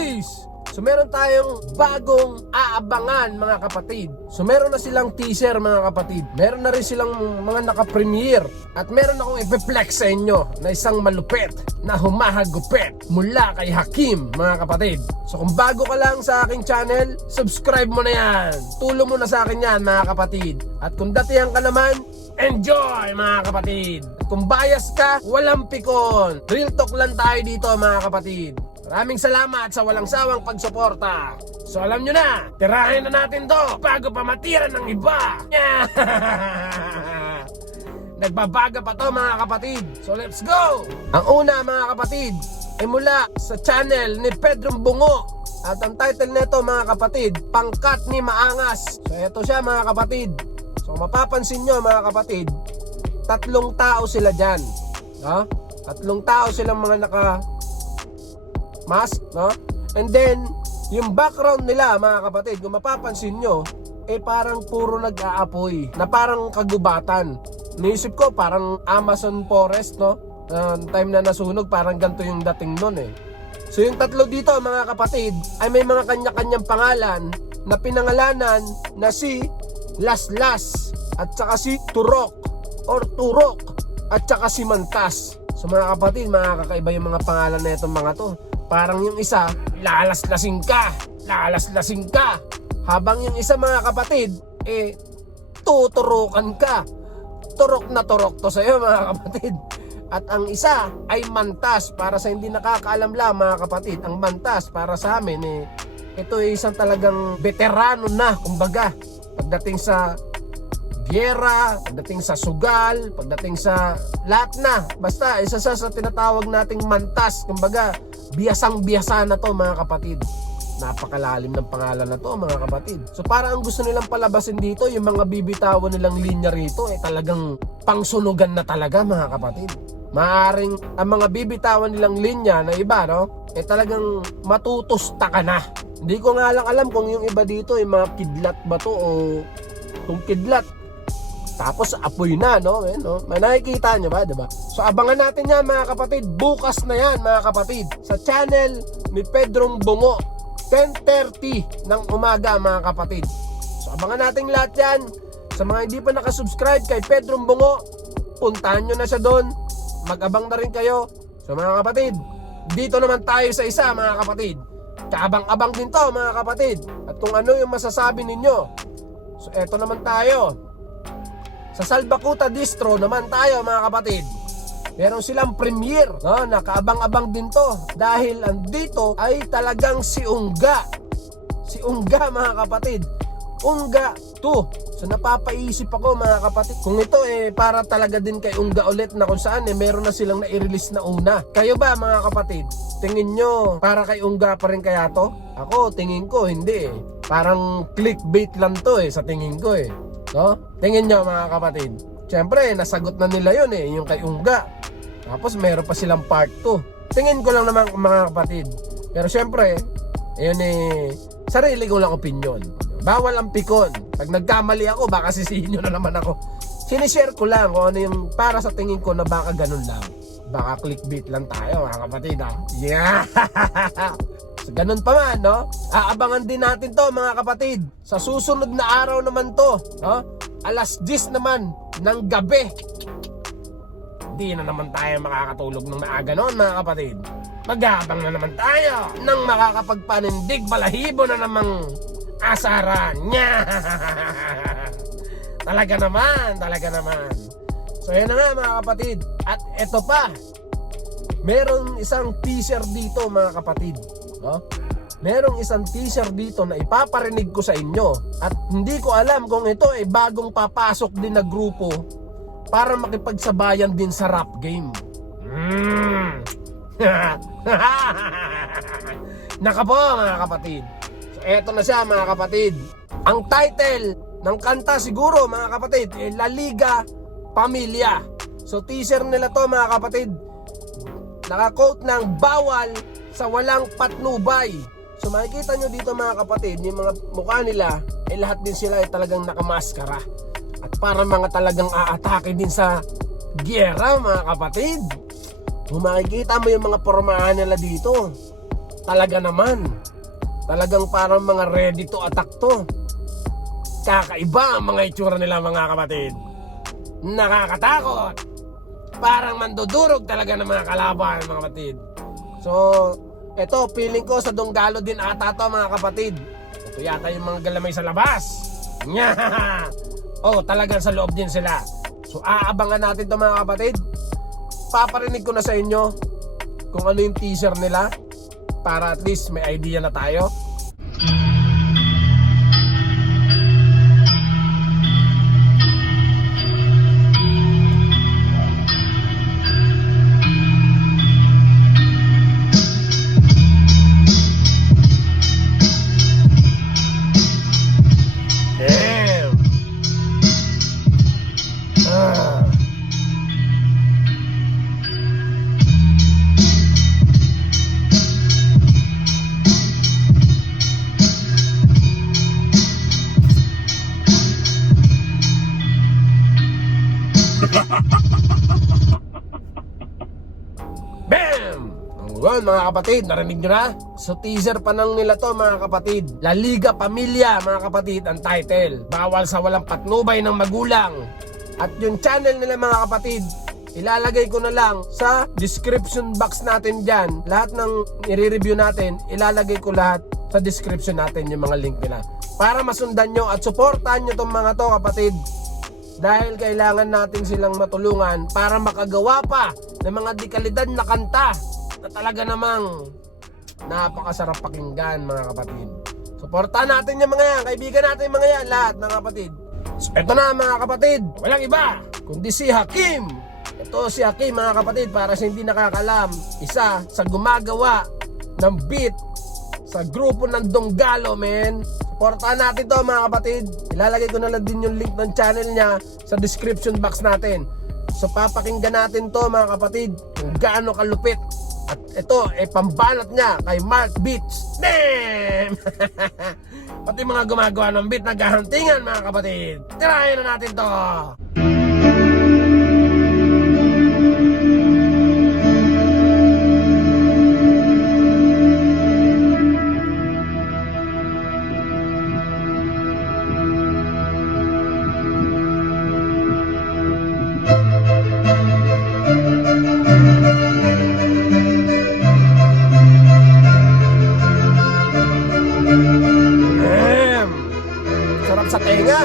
Peace! So meron tayong bagong aabangan mga kapatid. So meron na silang teaser mga kapatid. Meron na rin silang mga naka-premiere. At meron akong ipiplex sa inyo na isang malupit na humahagupit mula kay Hakim mga kapatid. So kung bago ka lang sa aking channel, subscribe mo na yan. Tulong mo na sa akin yan mga kapatid. At kung datihan ka naman, enjoy mga kapatid. At kung bias ka, walang pikon. Real talk lang tayo dito mga kapatid. Maraming salamat sa walang sawang pagsuporta. So alam nyo na, tirahin na natin to bago pa matira ng iba. Nagbabaga pa to mga kapatid. So let's go! Ang una mga kapatid ay mula sa channel ni Pedro Bungo. At ang title nito mga kapatid, Pangkat ni Maangas. So eto siya mga kapatid. So mapapansin nyo mga kapatid, tatlong tao sila dyan, no? Tatlong tao silang mga mask, no? And then yung background nila mga kapatid, kung mapapansin nyo, parang puro nag-aapoy, na parang kagubatan. Naisip ko parang Amazon forest, no? Time na nasunog, parang ganito yung dating nun So yung tatlo dito mga kapatid ay may mga kanya-kanyang pangalan na pinangalanan na si Laslas at saka si Turok or Turok at saka si Mantas. So mga kapatid, mga kakaiba yung mga pangalan na itong mga to. Parang yung isa, lalaslasing ka, lalaslasing ka. Habang yung isa mga kapatid, tuturukan ka. Turok na turok to sa'yo mga kapatid. At ang isa ay mantas. Para sa hindi nakakaalam lang mga kapatid, ang mantas para sa amin ito ay isang talagang veterano na, kumbaga. Pagdating sa giyera, pagdating sa sugal, pagdating sa lahat na. Basta isa sa tinatawag nating mantas. Kumbaga, biyasang-biyasa na to mga kapatid. Napakalalim ng pangalan na to mga kapatid. So para ang gusto nilang palabasin dito, yung mga bibitawan nilang linya rito talagang pangsunugan na talaga mga kapatid. Maaring ang mga bibitawan nilang linya na iba, no? Talagang matutusta ka na. Hindi ko nga lang alam kung yung iba dito mga kidlat ba to o kung kidlat tapos apoy na, no? May nakikita nyo ba, diba? So abangan natin yan mga kapatid. Bukas na yan mga kapatid sa channel ni Pedro Bungo, 10:30 ng umaga mga kapatid. So abangan natin lahat yan. Sa mga hindi pa nakasubscribe kay Pedro Bungo, puntahan nyo na siya doon. Mag-abang na rin kayo. So mga kapatid, dito naman tayo sa isa mga kapatid. Kaabang-abang din to mga kapatid. At kung ano yung masasabi ninyo. So eto naman tayo. Sa Salbakuta Distro naman tayo mga kapatid. Meron silang premiere, no? Nakaabang-abang din to. Dahil andito ay talagang si Ungga. Si Ungga mga kapatid. Ungga 2. So napapaisip ako mga kapatid, kung ito para talaga din kay Ungga ulit na kung saan meron na silang na-release na una. Kayo ba mga kapatid? Tingin nyo para kay Ungga pa rin kaya to? Ako tingin ko hindi Parang clickbait lang to sa tingin ko no? Tingin nyo mga kapatid. Siyempre nasagot na nila yun yung kay Ungga. Tapos meron pa silang part 2. Tingin ko lang naman mga kapatid. Pero siyempre yun sarili ko lang opinion. Bawal ang pikon. Pag nagkamali ako, baka sisihin nyo na naman ako. Sinishare ko lang kung ano yung para sa tingin ko na baka ganun lang. Baka clickbait lang tayo mga kapatid Yeah! So, ganun pa man, no? Aabangan din natin to mga kapatid. Sa susunod na araw naman to, no? Alas 10 naman ng gabi. Hindi na naman tayo makakatulog ng maaga noon mga kapatid. Mag-aabang na naman tayo ng makakapagpanindig balahibo na namang asaran niya. Talaga naman. So yan na nga mga kapatid. At eto pa, meron isang teaser dito mga kapatid, no? Merong isang teaser dito na ipaparinig ko sa inyo. At hindi ko alam kung ito bagong papasok din na grupo para makipagsabayan din sa rap game. Naka po mga kapatid. So eto na siya mga kapatid. Ang title ng kanta siguro mga kapatid La Liga Pamilya. So teaser nila to mga kapatid. Naka-quote ng bawal sa walang patnubay. So makikita nyo dito mga kapatid, yung mga mukha nila lahat din sila talagang nakamaskara. At para mga talagang aatake din sa giyera mga kapatid. Kung makikita mo yung mga pormahan nila dito, talaga naman. Talagang parang mga ready to attack to. Kakaiba ang mga itsura nila mga kapatid. Nakakatakot. Parang mandudurog talaga ng mga kalaban mga kapatid. So, eto feeling ko sa Donggalo din ata to mga kapatid. Ito yata yung mga galamay sa labas. Nya. Oh, talagang sa loob din sila. So, aabangan natin to mga kapatid. Paparinig ko na sa inyo kung ano yung teaser nila para at least may idea na tayo. Damn. Bam! Well, mga kapatid, narinig nyo na? So teaser pa lang nila to mga kapatid. La Liga Pamilya mga kapatid ang title. Bawal sa walang patnubay ng magulang. At yung channel nila mga kapatid, ilalagay ko na lang sa description box natin dyan. Lahat ng i-review natin, ilalagay ko lahat sa description natin yung mga link nila. Para masundan nyo at supportahan nyo tong mga to kapatid. Dahil kailangan natin silang matulungan para makagawa pa ng mga dekalidad na kanta na talaga namang napakasarap pakinggan mga kapatid. Suportahan natin yung mga yan, kaibigan natin yung mga yan, lahat mga kapatid. So eto na mga kapatid, walang iba kundi si Hakim. Ito si Hakim mga kapatid, para sa hindi nakakalam, isa sa gumagawa ng beat sa grupo ng Donggalo, men. Suportahan natin to mga kapatid. Ilalagay ko na lang din yung link ng channel niya sa description box natin. So papakinggan natin to mga kapatid kung gaano kalupit. At ito pambanat niya kay Mark Beats. Damn! Pati mga gumagawa ng beat naghahantingan mga kapatid. Tirahin na natin to. Sarap sa tenga.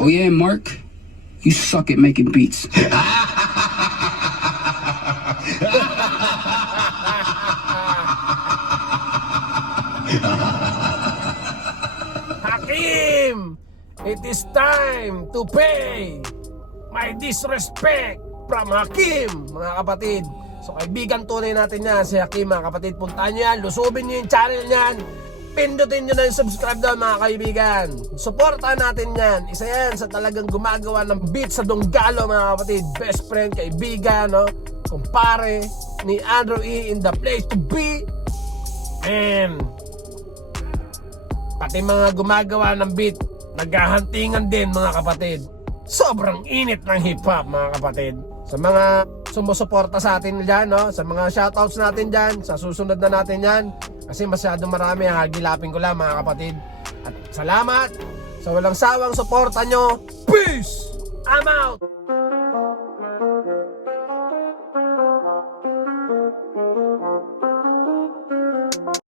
Oh yeah, Mark, you suck at making beats. Hakim, it is time to pay my disrespect from Hakim, mga kapatid. So kaibigan tunay natin yan, si Hakim, mga kapatid. Puntahan nyo yan, lusubin nyo yung channel niyan. Pindutin nyo na yung subscribe doon, mga kaibigan. Supportahan natin yan. Isa yan sa talagang gumagawa ng beat sa Donggalo, mga kapatid. Best friend, kaibigan, no? Kumpare ni Andrew E. in the place to be. And pati mga gumagawa ng beat, naghahantingan din, mga kapatid. Sobrang init ng hip-hop, mga kapatid. Sa mga sumusuporta sa atin dyan, no? Sa mga shoutouts natin dyan, sa susunod na natin yan. Kasi masyado marami, hagilapin ko lang, mga kapatid. At salamat sa walang sawang suporta nyo. Peace! I'm out!